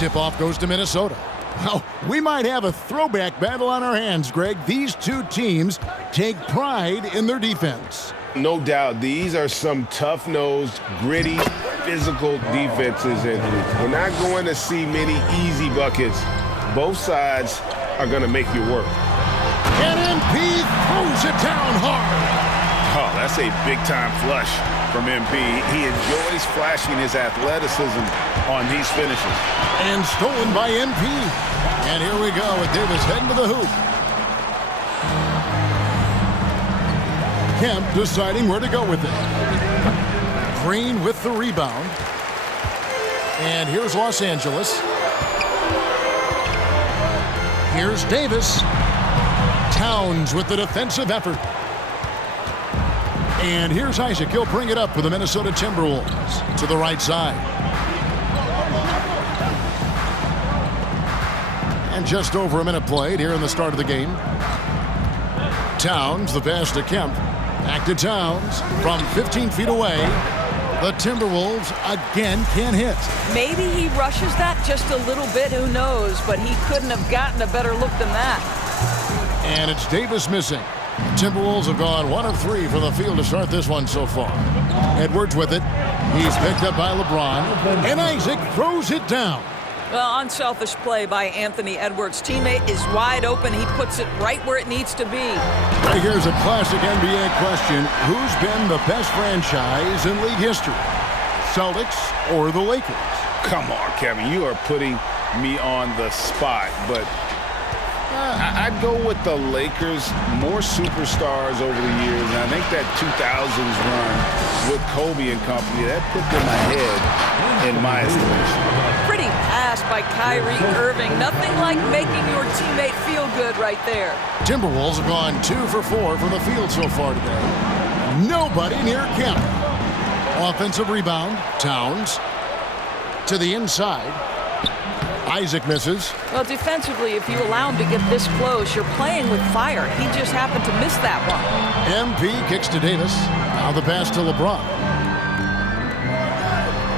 Tip-off goes to Minnesota. Oh, we might have a throwback battle on our hands, Greg. These two teams take pride in their defense. No doubt, these are some tough-nosed, gritty, physical defenses, and we're not going to see many easy buckets. Both sides are going to make you work. And MP throws it down hard. Oh, that's a big-time flush from MP. He enjoys flashing his athleticism on these finishes. And stolen by MP. And here we go with Davis heading to the hoop. Kemp deciding where to go with it. Green with the rebound. And here's Los Angeles. Here's Davis. Towns with the defensive effort. And here's Isaac. He'll bring it up for the Minnesota Timberwolves to the right side. And just over a minute played here in the start of the game. Towns, the pass to Kemp. Back to Towns from 15 feet away. The Timberwolves again can't hit. Maybe he rushes that just a little bit, who knows, but he couldn't have gotten a better look than that. And it's Davis missing. Timberwolves have gone 1 of 3 from the field to start this one so far. Edwards with it. He's picked up by LeBron. And Isaac throws it down. Well, unselfish play by Anthony Edwards. Teammate is wide open. He puts it right where it needs to be. Right, here's a classic NBA question. Who's been the best franchise in league history? Celtics or the Lakers? Come on, Kevin. You are putting me on the spot, but I'd go with the Lakers. More superstars over the years, and I think that 2000s run with Kobe and company, that put them ahead in my estimation. Pretty pass by Kyrie Irving. Nothing like making your teammate feel good right there. Timberwolves have gone 2 for 4 from the field so far today. Nobody near Kemp. Offensive rebound. Towns to the inside. Isaac misses. Well, defensively, if you allow him to get this close, you're playing with fire. He just happened to miss that one. MP kicks to Davis. Now the pass to LeBron.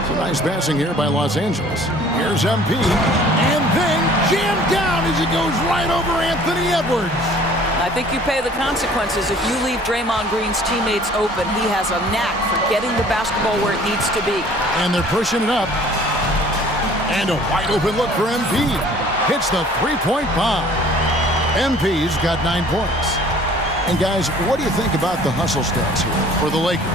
Some nice passing here by Los Angeles. Here's MP. And then jammed down as he goes right over Anthony Edwards. I think you pay the consequences. If you leave Draymond Green's teammates open, he has a knack for getting the basketball where it needs to be. And they're pushing it up. And a wide open look for MP. Hits the three-point bomb. MP's got 9 points. And guys, what do you think about the hustle stats here for the Lakers?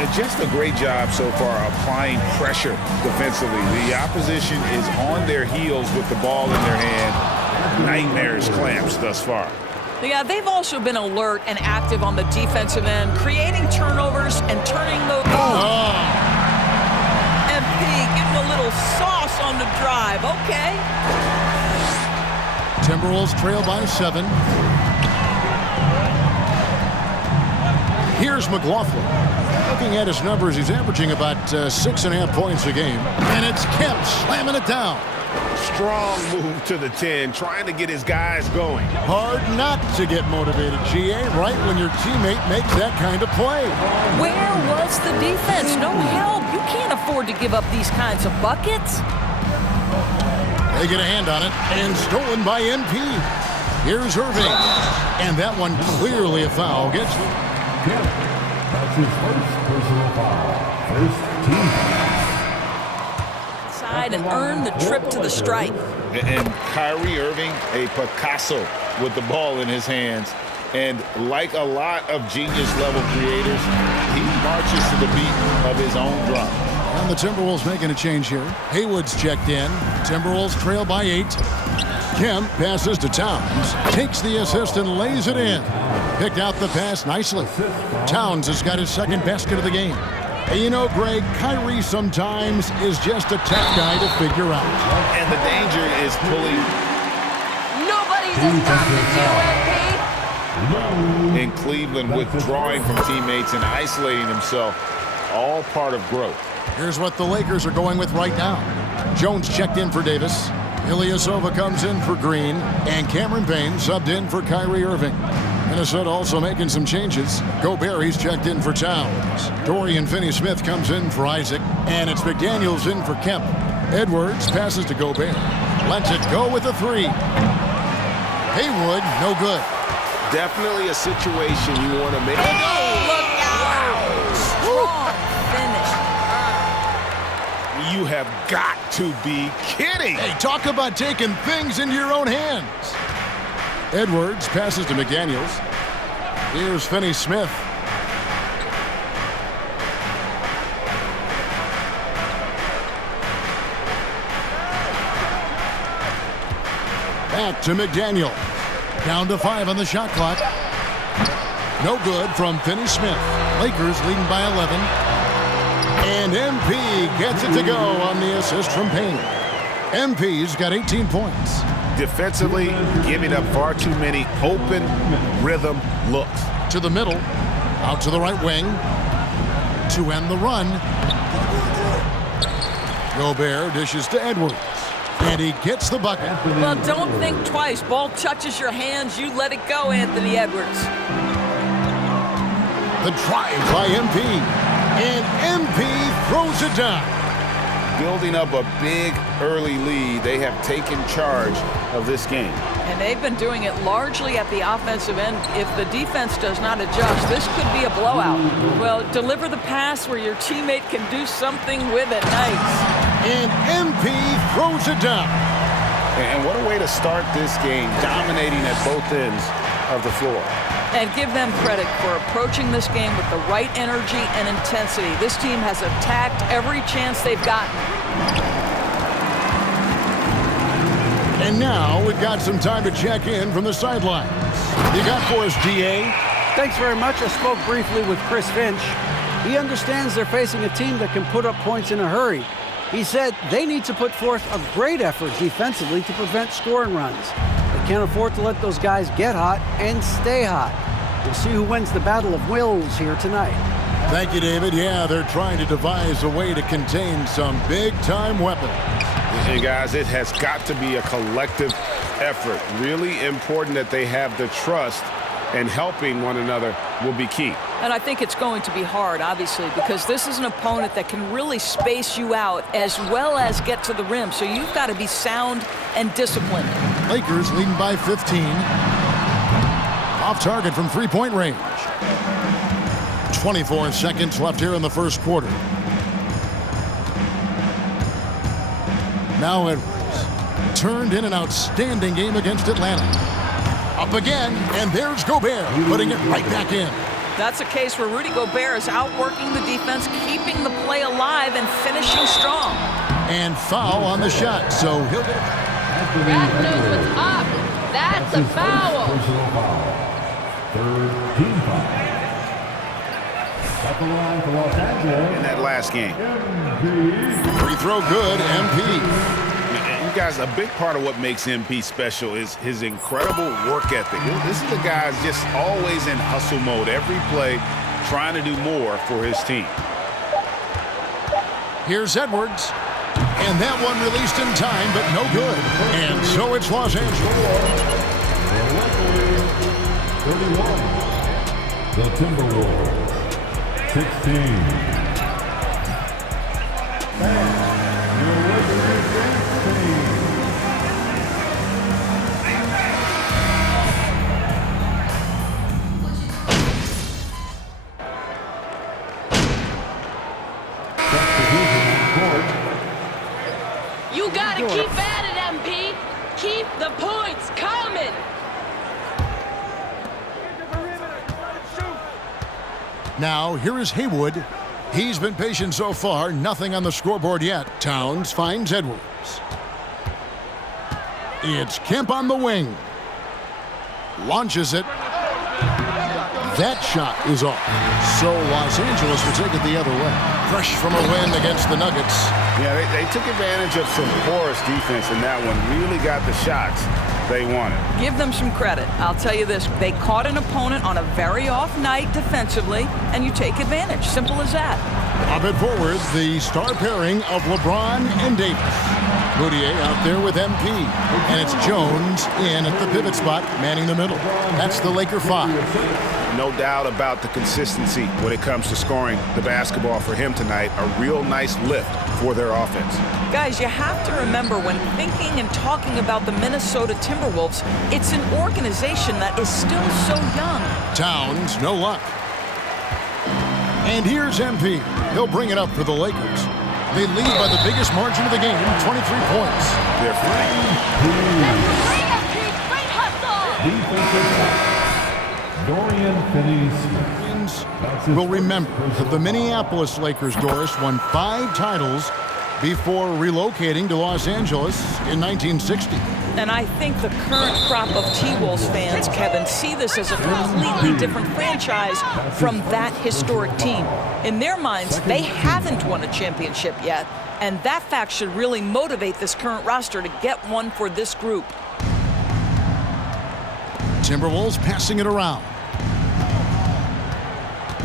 And just a great job so far applying pressure defensively. The opposition is on their heels with the ball in their hand. Nightmares clamps thus far. Yeah, they've also been alert and active on the defensive end, creating turnovers and turning those. MP getting a little sauce on the drive. Okay. Timberwolves trail by 7. Here's McLaughlin. Looking at his numbers, he's averaging about 6.5 points a game. And it's Kemp slamming it down. Strong move to the 10, trying to get his guys going. Hard not to get motivated, GA, right when your teammate makes that kind of play. Where was the defense? No help. You can't afford to give up these kinds of buckets. They get a hand on it, and stolen by MP. Here's Irving. And that one clearly a foul. Gets That's his first personal foul. First team foul. And earn the trip to the stripe. And Kyrie Irving, a Picasso with the ball in his hands. And like a lot of genius-level creators, he marches to the beat of his own drum. And the Timberwolves making a change here. Haywood's checked in. Timberwolves trail by 8. Kemp passes to Towns. Takes the assist and lays it in. Picked out the pass nicely. Towns has got his second basket of the game. And you know, Greg, Kyrie sometimes is just a tough guy to figure out. And the danger is pulling. Nobody's as tough as you, MP. In Cleveland, withdrawing from teammates and isolating himself, all part of growth. Here's what the Lakers are going with right now. Jones checked in for Davis. Ilyasova comes in for Green. And Cameron Payne subbed in for Kyrie Irving. Minnesota also making some changes. Gobert's checked in for Towns. Dorian Finney-Smith comes in for Isaac. And it's McDaniels in for Kemp. Edwards passes to Gobert. Lets it go with a three. Haywood, no good. Definitely a situation you want to make. Look out! Strong finish. You have got to be kidding. Hey, talk about taking things into your own hands. Edwards passes to McDaniels. Here's Finney-Smith. Back to McDaniel. Down to 5 on the shot clock. No good from Finney-Smith. Lakers leading by 11. And MP gets it to go on the assist from Payne. MP's got 18 points. Defensively, giving up far too many open rhythm looks. To the middle. Out to the right wing. To end the run. Gobert dishes to Edwards. And he gets the bucket. Well, don't think twice. Ball touches your hands, you let it go, Anthony Edwards. The drive by MP. And MP throws it down. Building up a big early lead, they have taken charge of this game. And they've been doing it largely at the offensive end. If the defense does not adjust, this could be a blowout. Well, deliver the pass where your teammate can do something with it. Nice. And MP throws it down. And what a way to start this game, dominating at both ends of the floor. And give them credit for approaching this game with the right energy and intensity. This team has attacked every chance they've gotten. And now we've got some time to check in from the sidelines. You got for us, DA? Thanks very much. I spoke briefly with Chris Finch. He understands they're facing a team that can put up points in a hurry. He said they need to put forth a great effort defensively to prevent scoring runs. They can't afford to let those guys get hot and stay hot. We'll see who wins the battle of wills here tonight. Thank you, David. Yeah, they're trying to devise a way to contain some big-time weapons. And guys, it has got to be a collective effort. Really important that they have the trust, and helping one another will be key. And I think it's going to be hard, obviously, because this is an opponent that can really space you out as well as get to the rim. So you've got to be sound and disciplined. Lakers leading by 15. Off target from three-point range. 24 seconds left here in the first quarter. Now Edwards turned in an outstanding game against Atlanta. Up again, and there's Gobert putting it right back in. That's a case where Rudy Gobert is outworking the defense, keeping the play alive and finishing strong. And foul on the shot, so he'll get it. That knows what's up. That's a foul. Personal foul. Third team foul. At the line for Los Angeles. In that last game. Free throw good, MP. You guys, a big part of what makes MP special is his incredible work ethic. This is a guy just always in hustle mode, every play trying to do more for his team. Here's Edwards. And that one released in time, but no good. And so it's Los Angeles. 31. The Timberwolves. 16. You gotta keep at it, MP. Keep the points coming. Now, here is Haywood. He's been patient so far, nothing on the scoreboard yet. Towns finds Edwards. It's Kemp on the wing. Launches it. That shot is off. So Los Angeles will take it the other way. Fresh from a win against the Nuggets. Yeah, they took advantage of some porous defense in that one. Really got the shots they wanted. Give them some credit. I'll tell you this. They caught an opponent on a very off night defensively, and you take advantage. Simple as that. Up and forward, the star pairing of LeBron and Davis. Moutier out there with MP. And it's Jones in at the pivot spot, manning the middle. That's the Laker 5. No doubt about the consistency when it comes to scoring the basketball for him. tonight, a real nice lift for their offense. Guys, you have to remember when thinking and talking about the Minnesota Timberwolves, it's an organization that is still so young. Towns, no luck. And here's MP. He'll bring it up for the Lakers. They lead by the biggest margin of the game, 23 points. They're fighting. Great hustle! Defensive Dorian Finney-Smith. Will remember that the Minneapolis Lakers, Doris, won 5 titles before relocating to Los Angeles in 1960. And I think the current crop of T-Wolves fans, Kevin, see this as a completely different franchise from that historic team. In their minds, they haven't won a championship yet, and that fact should really motivate this current roster to get one for this group. Timberwolves passing it around.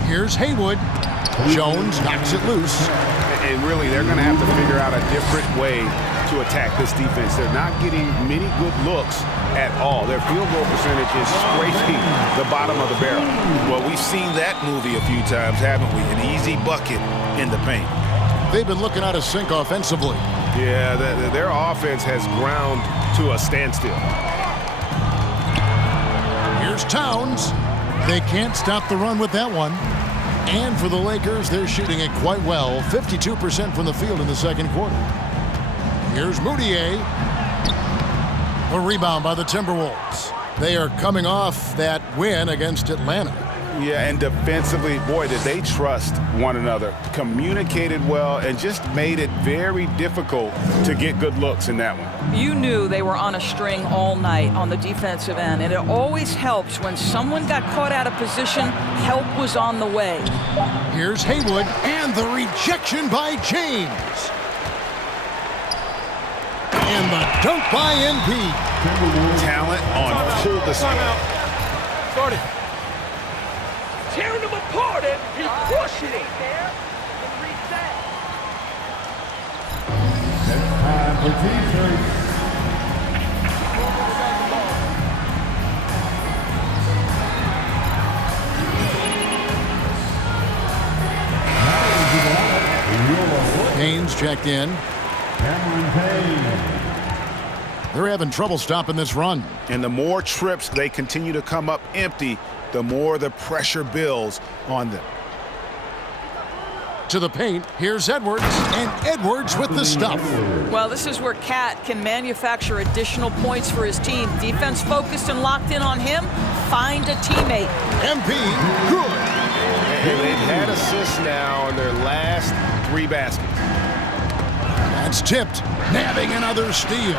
Here's Haywood. Jones knocks it loose. And really, they're going to have to figure out a different way to attack this defense. They're not getting many good looks at all. Their field goal percentage is scraping the bottom of the barrel. Well, we've seen that movie a few times, haven't we? An easy bucket in the paint. They've been looking out of sync offensively. Yeah, their offense has ground to a standstill. Here's Towns. They can't stop the run with that one. And for the Lakers, they're shooting it quite well, 52% from the field in the second quarter. Here's Moutier. A rebound by the Timberwolves. They are coming off that win against Atlanta. Yeah, and defensively, boy, did they trust one another. Communicated well and just made it very difficult to get good looks in that one. You knew they were on a string all night on the defensive end, and it always helps when someone got caught out of position, help was on the way. Here's Haywood, and the rejection by James. And the dunk by NP. Talent on full display. Started. Tearing them apart and he pushing it. Time for T-shirts. Haynes checked in. Cameron Payne. They're having trouble stopping this run. And the more trips they continue to come up empty, the more the pressure builds on them. To the paint, here's Edwards, and Edwards with the stuff. Well, this is where Cat can manufacture additional points for his team. Defense focused and locked in on him. Find a teammate. MP, good. And they've had assists now on their last 3 baskets. That's tipped, nabbing another steal.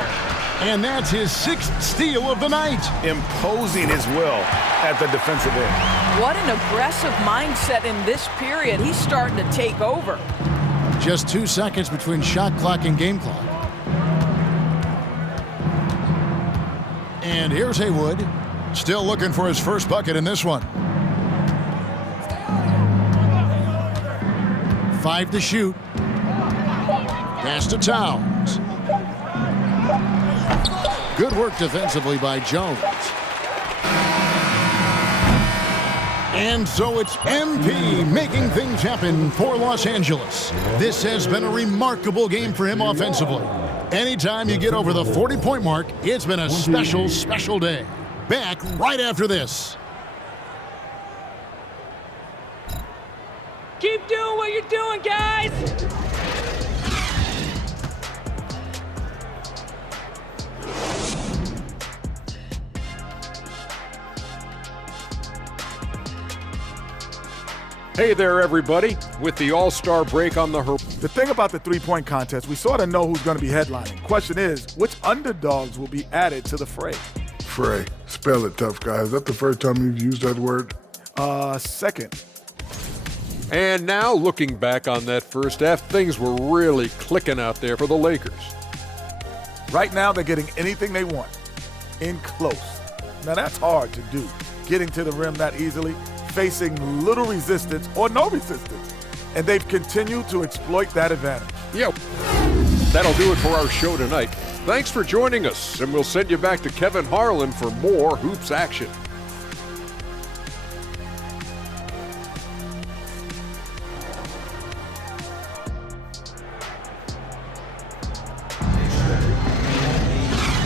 And that's his 6th steal of the night. Imposing his will at the defensive end. What an aggressive mindset in this period. He's starting to take over. Just 2 seconds between shot clock and game clock. And here's Haywood, still looking for his first bucket in this one. 5 to shoot. Pass to Towns. Good work defensively by Jones. And so it's MP making things happen for Los Angeles. This has been a remarkable game for him offensively. Anytime you get over the 40-point mark, it's been a special, special day. Back right after this. Keep doing what you're doing, guys! Hey there, everybody. With the All-Star break on the The thing about the three-point contest, we sort of know who's going to be headlining. Question is, which underdogs will be added to the fray? Fray. Spell it tough, guys. Is that the first time you've used that word? Second. And now, looking back on that first half, things were really clicking out there for the Lakers. Right now, they're getting anything they want. In close. Now, that's hard to do. Getting to the rim that easily, facing little resistance or no resistance. And they've continued to exploit that advantage. Yep. That'll do it for our show tonight. Thanks for joining us, and we'll send you back to Kevin Harlan for more Hoops action.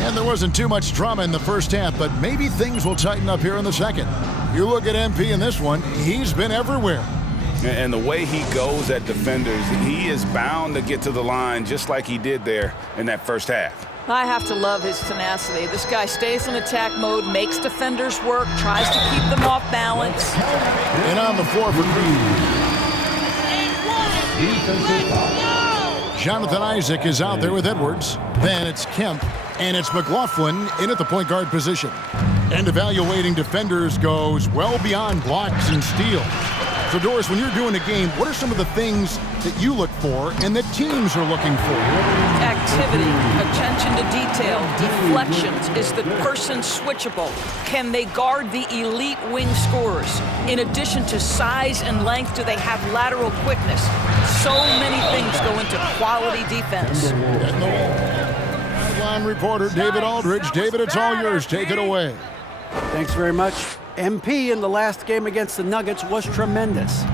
And there wasn't too much drama in the first half, but maybe things will tighten up here in the second. You look at MP in this one, he's been everywhere. And the way he goes at defenders, he is bound to get to the line just like he did there in that first half. I have to love his tenacity. This guy stays in attack mode, makes defenders work, tries to keep them off balance. And on the floor for Jonathan Isaac is out there with Edwards. Then it's Kemp, and it's McLaughlin in at the point guard position. And evaluating defenders goes well beyond blocks and steals. So, Doris, when you're doing a game, what are some of the things that you look for and that teams are looking for? Activity, attention to detail, deflections. Is the person switchable? Can they guard the elite wing scorers? In addition to size and length, do they have lateral quickness? So many things go into quality defense. Sideline reporter David Aldridge. David, it's all yours. Take it away. Thanks very much. MP in the last game against the Nuggets was tremendous.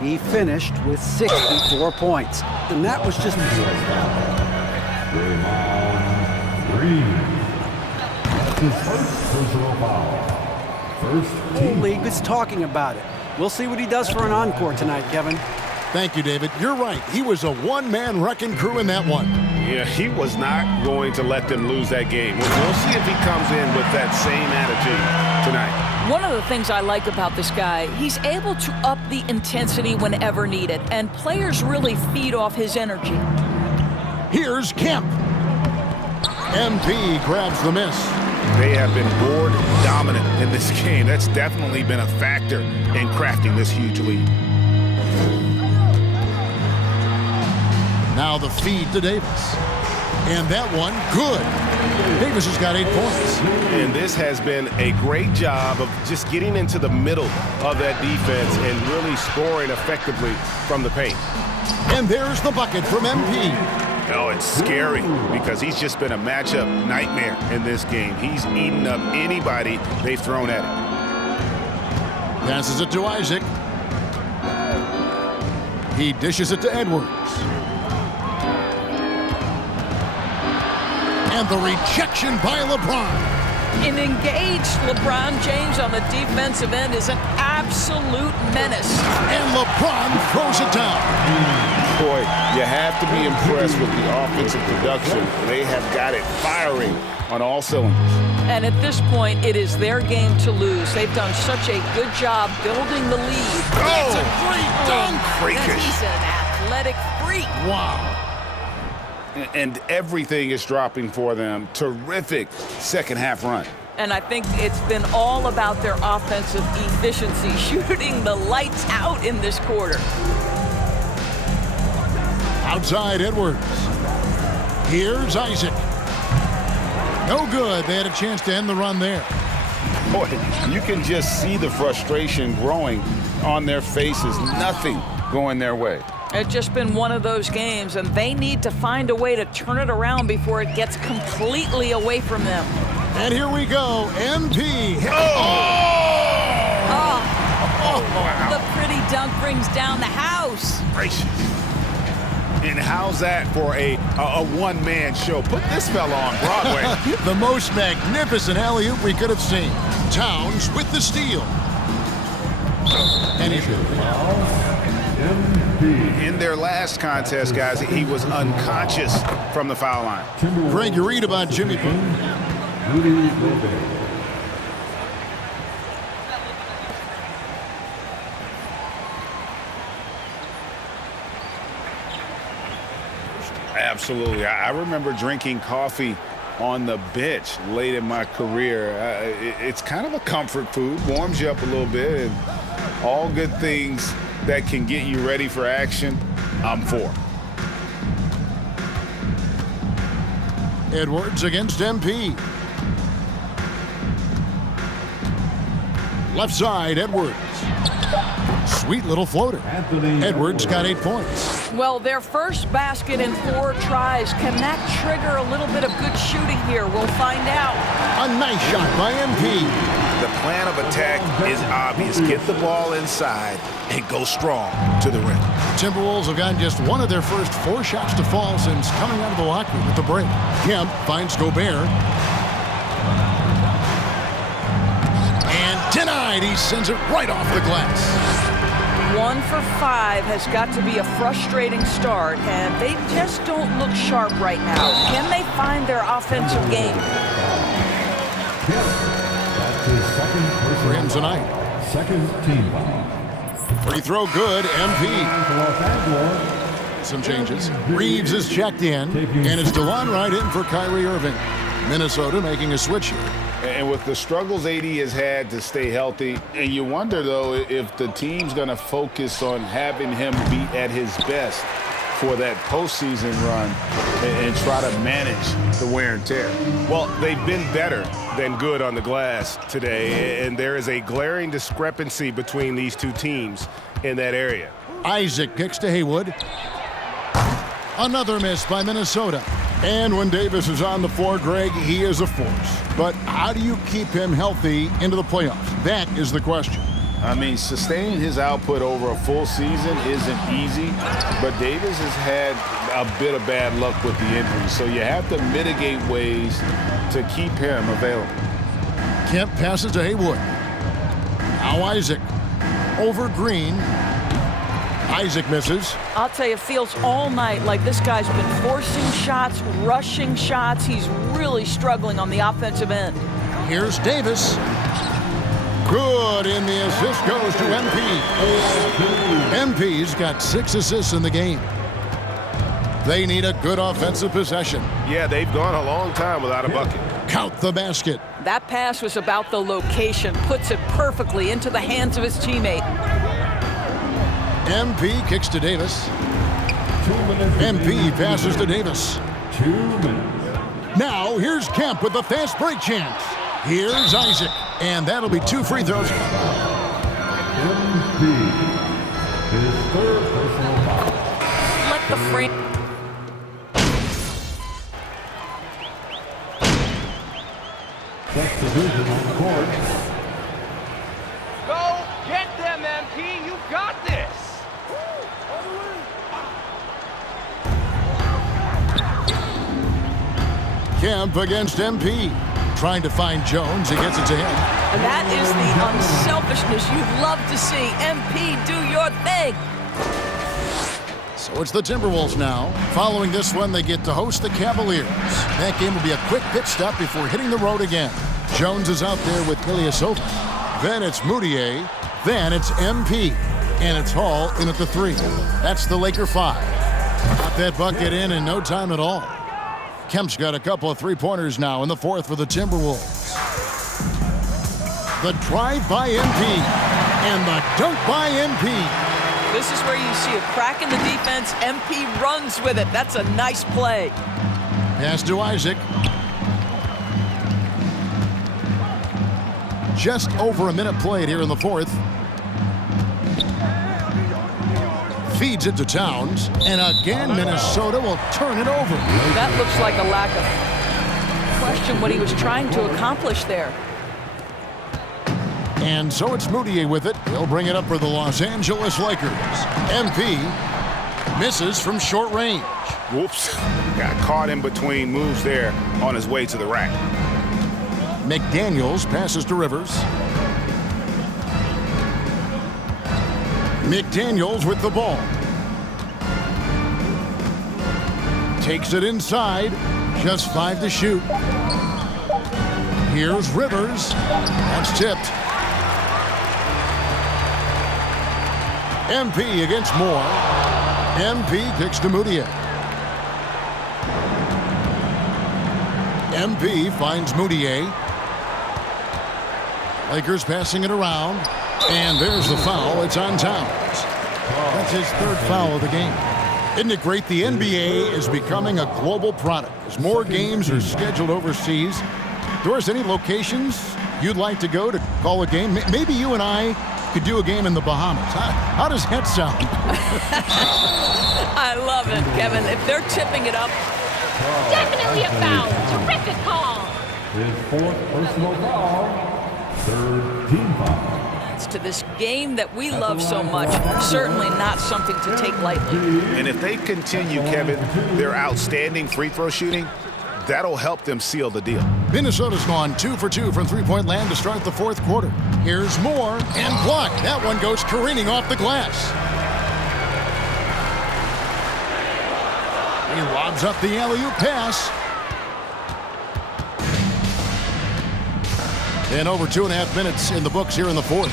He finished with 64 points, and that was just... The whole league is talking about it. We'll see what he does for an encore tonight, Kevin. Thank you, David. You're right. He was a one-man wrecking crew in that one. Yeah, he was not going to let them lose that game. We'll see if he comes in with that same attitude tonight. One of the things I like about this guy, he's able to up the intensity whenever needed, and players really feed off his energy. Here's Kemp. MP grabs the miss. They have been board dominant in this game. That's definitely been a factor in crafting this huge lead. Now the feed to Davis. And that one, good. Davis has got 8 points. And this has been a great job of just getting into the middle of that defense and really scoring effectively from the paint. And there's the bucket from MP. Oh, it's scary because he's just been a matchup nightmare in this game. He's eaten up anybody they've thrown at him. Passes it to Isaac. He dishes it to Edwards. And the rejection by LeBron. An engaged LeBron James on the defensive end is an absolute menace. And LeBron throws it down. Boy, you have to be impressed with the offensive production. They have got it firing on all cylinders. And at this point, it is their game to lose. They've done such a good job building the lead. That's a great dunk. Freakish. He's an athletic freak. Wow. And everything is dropping for them. Terrific second half run. And I think it's been all about their offensive efficiency, shooting the lights out in this quarter. Outside Edwards. Here's Isaac. No good. They had a chance to end the run there. Boy, you can just see the frustration growing on their faces. Nothing going their way. It's just been one of those games, and they need to find a way to turn it around before it gets completely away from them. And here we go. MP. Wow. The pretty dunk brings down the house. Gracious. And how's that for a one-man show? Put this fella on Broadway. The most magnificent alley-oop we could have seen. Towns with the steal. And in their last contest, guys, he was unconscious from the foul line. Greg, you read about Jimmy Butler. Absolutely. I remember drinking coffee on the bench late in my career. It's kind of a comfort food, warms you up a little bit, and all good things that can get you ready for action, I'm for. Edwards against MP. Left side, Edwards. Sweet little floater. Edwards got 8 points. Well, their first basket in 4 tries. Can that trigger a little bit of good shooting here? We'll find out. A nice shot by MP. The plan of attack is obvious. Get the ball inside and go strong to the rim. Timberwolves have gotten just one of their first 4 shots to fall since coming out of the locker room at the break. Kemp finds Gobert. And denied. He sends it right off the glass. 1 for 5 has got to be a frustrating start, and they just don't look sharp right now. Can they find their offensive game? For him tonight. Second team foul. Free throw good, MP. Some changes. Reeves is checked in, and it's DeLon right in for Kyrie Irving. Minnesota making a switch here. And with the struggles AD has had to stay healthy, and you wonder, though, if the team's going to focus on having him be at his best for that postseason run and try to manage the wear and tear. Well, they've been better than good on the glass today, and there is a glaring discrepancy between these two teams in that area. Isaac kicks to Haywood. Another miss by Minnesota. And when Davis is on the floor, Greg, he is a force. But how do you keep him healthy into the playoffs? That is the question. I mean, sustaining his output over a full season isn't easy, but Davis has had a bit of bad luck with the injury, so you have to mitigate ways to keep him available. Kemp passes to Haywood. Now Isaac over Green. Isaac misses. I'll tell you, it feels all night like this guy's been forcing shots, rushing shots. He's really struggling on the offensive end. Here's Davis. Good, and the assist goes to MP. MP's got 6 assists in the game. They need a good offensive possession. Yeah, they've gone a long time without a bucket. Count the basket. That pass was about the location, puts it perfectly into the hands of his teammate. MP kicks to Davis. MP passes to Davis. 2 minutes. Now here's Kemp with the fast break chance. Here's Isaac, and that'll be 2 free throws. MP. His third personal foul. Let the frame. Sets the vision on the court. Go get them, MP. You got this. Kemp against MP. Trying to find Jones. He gets it to him. And that is the unselfishness you'd love to see. MP, do your thing. So it's the Timberwolves now. Following this one, they get to host the Cavaliers. That game will be a quick pit stop before hitting the road again. Jones is out there with Ilyasova. Then it's Moutier. Then it's MP. And it's Hall in at the 3. That's the Laker 5. Got that bucket in no time at all. Kemp's got a couple of three-pointers now in the 4th for the Timberwolves. The drive by MP. And the dunk by MP. This is where you see a crack in the defense. MP runs with it. That's a nice play. Pass to Isaac. Just over a minute played here in the 4th. Feeds it to Towns. And again, Minnesota will turn it over. That looks like a lack of question what he was trying to accomplish there. And so it's Moutier with it. He'll bring it up for the Los Angeles Lakers. MP misses from short range. Whoops. Got caught in between moves there on his way to the rack. McDaniels passes to Rivers. McDaniels with the ball. Takes it inside. Just 5 to shoot. Here's Rivers. That's tipped. MP against Moore. MP kicks to Moutier. MP finds Moutier. Lakers passing it around. And there's the foul. It's on Towns. That's his 3rd foul of the game. Isn't it great? The NBA is becoming a global product as more games are scheduled overseas. Doris, any locations you'd like to go to call a game? Maybe you and I could do a game in the Bahamas. How does that sound? I love it, Kevin. If they're tipping it up. Definitely a foul. Terrific call. His 4th personal foul. 3rd team foul. It's to this game that we love so much. Certainly not something to take lightly. And if they continue, Kevin, their outstanding free throw shooting, that'll help them seal the deal. Minnesota's gone 2 for 2 from three-point land to start the fourth quarter. Here's Moore and blocked. That one goes careening off the glass. He lobs up the alley-oop pass. And over 2.5 minutes in the books here in the fourth.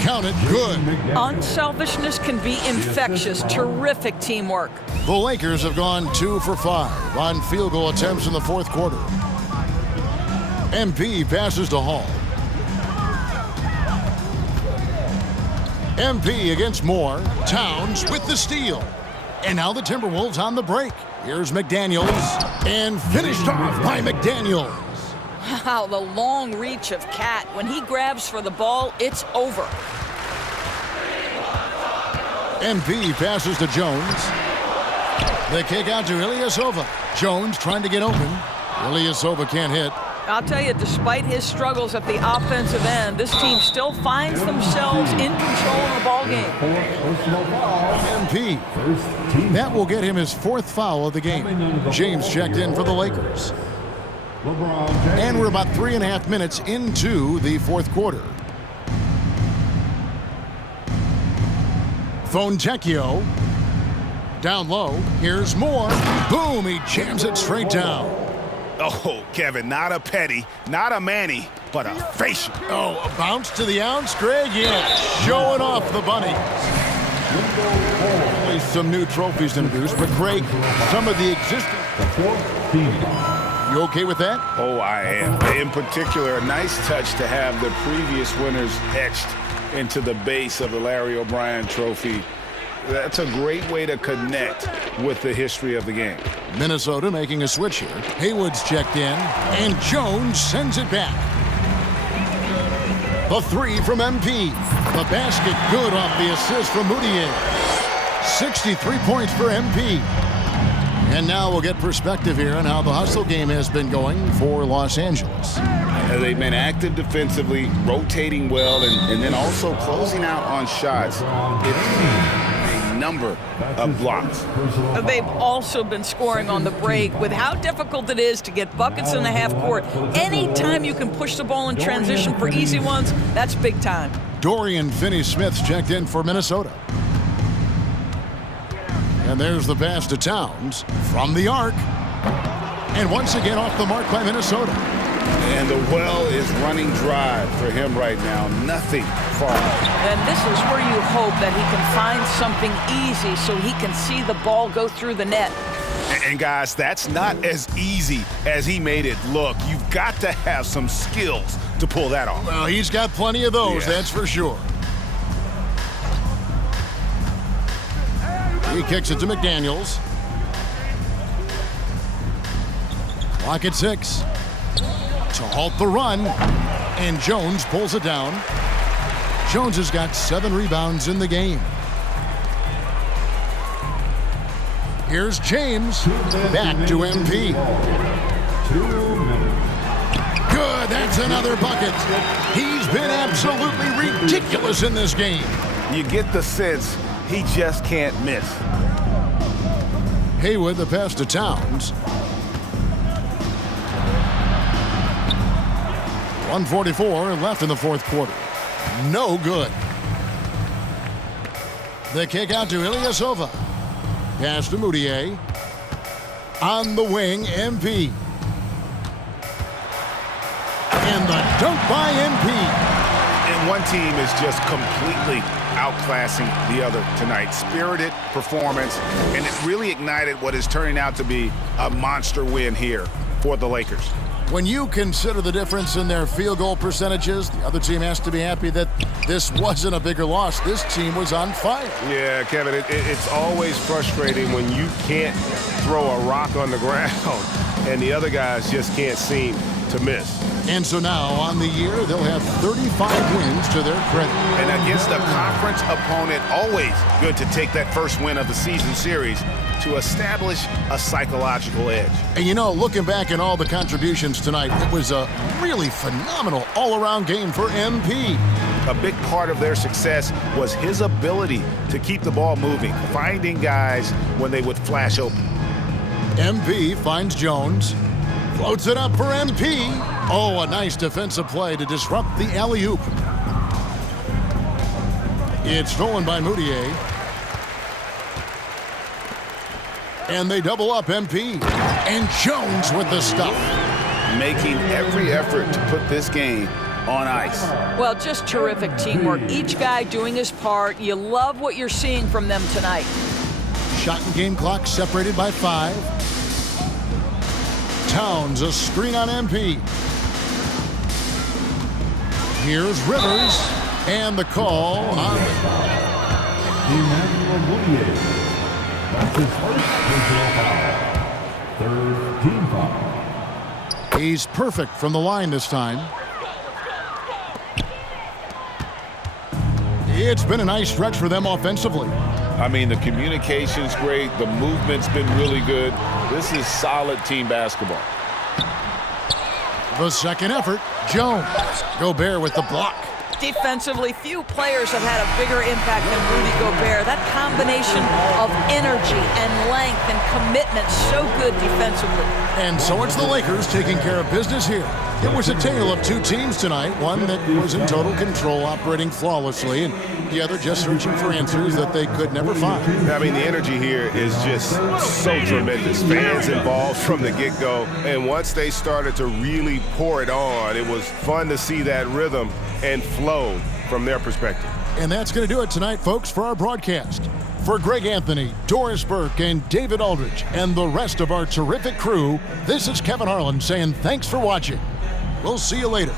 Count it, good. Unselfishness can be infectious. Terrific teamwork. The Lakers have gone 2 for 5 on field goal attempts in the fourth quarter. MP passes to Hall. MP against Moore. Towns with the steal. And now the Timberwolves on the break. Here's McDaniels. And finished off by McDaniels. Wow, the long reach of Cat. When he grabs for the ball, it's over. MP passes to Jones. The kick out to Ilyasova. Jones trying to get open. Ilyasova can't hit. I'll tell you, despite his struggles at the offensive end, this team still finds themselves in control of the ball game. MP. That will get him his fourth foul of the game. James checked in for the Lakers. And we're about 3.5 minutes into the fourth quarter. Fontecchio. Down low. Here's Moore. Boom, he jams it straight down. Oh, Kevin, not a petty, not a Manny, but a facial. Oh, a bounce to the ounce, Greg? Yeah, showing off the bunny. Only some new trophies to introduce, but Greg, some of the existing. You okay with that? Oh, I am. In particular, a nice touch to have the previous winners etched into the base of the Larry O'Brien trophy. That's a great way to connect with the history of the game. Minnesota making a switch here. Haywood's checked in, and Jones sends it back. The three from MP. The basket good off the assist from Moutier. 63 points for MP. And now we'll get perspective here on how the hustle game has been going for Los Angeles. They've been active defensively, rotating well, and then also closing out on shots. Number of blocks. They've also been scoring on the break. With how difficult it is to get buckets in the half court, anytime you can push the ball in transition for easy ones, that's big time. Dorian Finney-Smith's checked in for Minnesota. And there's the pass to Towns from the arc. And once again off the mark by Minnesota. And the well is running dry for him right now. Nothing far. And this is where you hope that he can find something easy so he can see the ball go through the net. And guys, that's not as easy as he made it look. You've got to have some skills to pull that off. Well, he's got plenty of those, that's for sure. He kicks it to McDaniels. Clock at 6. To halt the run, and Jones pulls it down. Jones has got 7 rebounds in the game. Here's James, back to MP. Good, that's another bucket. He's been absolutely ridiculous in this game. You get the sense he just can't miss. Haywood, the pass to Towns. 1:44 left in the fourth quarter. No good. The kick out to Ilyasova. Pass to Moutier. On the wing, MP. And the dunk by MP. And one team is just completely outclassing the other tonight. Spirited performance, and it really ignited what is turning out to be a monster win here for the Lakers. When you consider the difference in their field goal percentages, the other team has to be happy that this wasn't a bigger loss. This team was on fire. Yeah, Kevin, it's always frustrating when you can't throw a rock on the ground and the other guys just can't seem to miss. And so now, on the year, they'll have 35 wins to their credit. And against a conference opponent, always good to take that first win of the season series to establish a psychological edge. And you know, looking back at all the contributions tonight, it was a really phenomenal all-around game for MP. A big part of their success was his ability to keep the ball moving, finding guys when they would flash open. MP finds Jones. Floats it up for MP. Oh, a nice defensive play to disrupt the alley-oop. It's stolen by Moutier. And they double up MP. And Jones with the stuff. Making every effort to put this game on ice. Well, just terrific teamwork. Each guy doing his part. You love what you're seeing from them tonight. Shot and game clock separated by 5. Towns, a screen on MP. Here's Rivers, and the call on Emmanuel Moutier. That's his first personal foul. Third team foul. He's perfect from the line this time. It's been a nice stretch for them offensively. I mean, the communication's great. The movement's been really good. This is solid team basketball. The second effort, Jones. Gobert with the block. Defensively, few players have had a bigger impact than Rudy Gobert. That combination of energy and length and commitment, so good defensively. And so it's the Lakers taking care of business here. It was a tale of two teams tonight, one that was in total control, operating flawlessly, and the other just searching for answers that they could never find. I mean, the energy here is just so tremendous. Fans involved from the get-go, and once they started to really pour it on, it was fun to see that rhythm and flow from their perspective. And that's going to do it tonight, folks, for our broadcast. For Greg Anthony, Doris Burke, and David Aldridge, and the rest of our terrific crew, this is Kevin Harlan saying thanks for watching. We'll see you later.